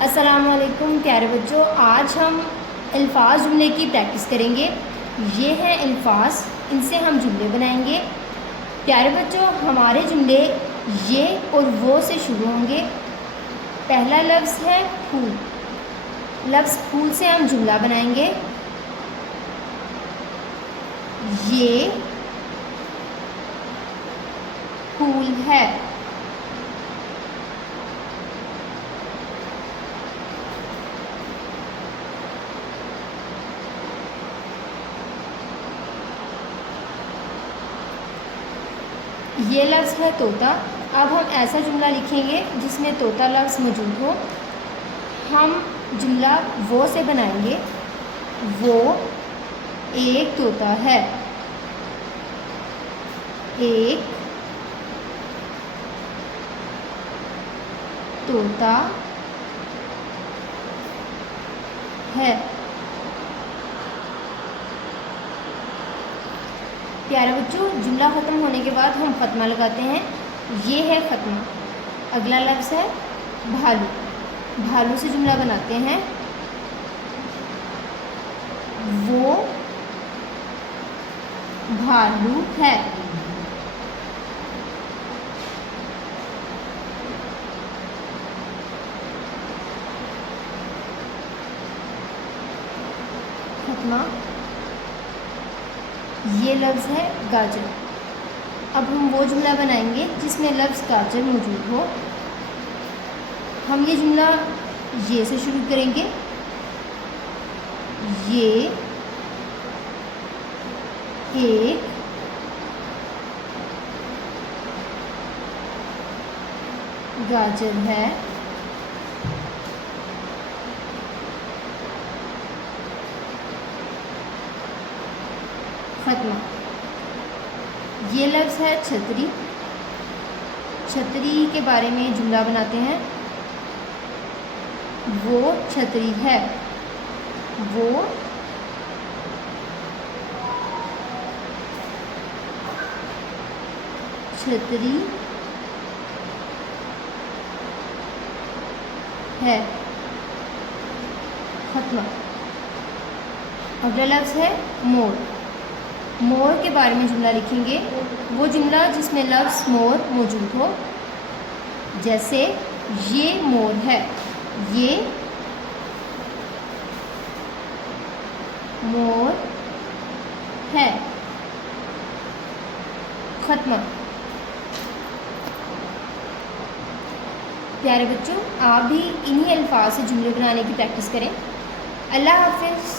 अस्सलामुअलैकुम प्यारे बच्चों, आज हम अल्फाज जुमले की प्रैक्टिस करेंगे। ये हैं अल्फाज, इनसे हम जुमले बनाएंगे। प्यारे बच्चों, हमारे जुमले ये और वो से शुरू होंगे। पहला लफ्ज़ है फूल। लफ्ज़ फूल से हम जुमला बनाएंगे। ये फूल है। ये लफ्ज़ है तोता। अब हम ऐसा जुमला लिखेंगे जिसमें तोता लफ्ज़ मौजूद हो। हम जुमला वो से बनाएंगे। वो एक तोता है। एक तोता है। प्यारे बच्चों, जुमला ख़त्म होने के बाद हम ख़त्मा लगाते हैं। ये है ख़त्मा। अगला लफ्ज़ है भालू। भालू से जुमला बनाते हैं। वो भालू है। ख़त्मा। ये लफ्ज़ है गाजर। अब हम वो जुमला बनाएंगे जिसमें लफ्ज़ गाजर मौजूद हो। हम ये जुमला ये से शुरू करेंगे। ये एक गाजर है। ख़त्मा। ये लफ्ज़ है छतरी। छतरी के बारे में जुमला बनाते हैं। वो छतरी है। वो छतरी है। ख़त्मा। अगला लफ्ज़ है मोर। मोर के बारे में जुमला लिखेंगे। वो जुमला जिसमें लफ्ज़ मोर मौजूद हो। जैसे ये मोर है। ये मोर है। ख़त्मा। प्यारे बच्चों, आप भी इन्हीं अल्फाज से जुमले बनाने की प्रैक्टिस करें। अल्लाह हाफ़िज़।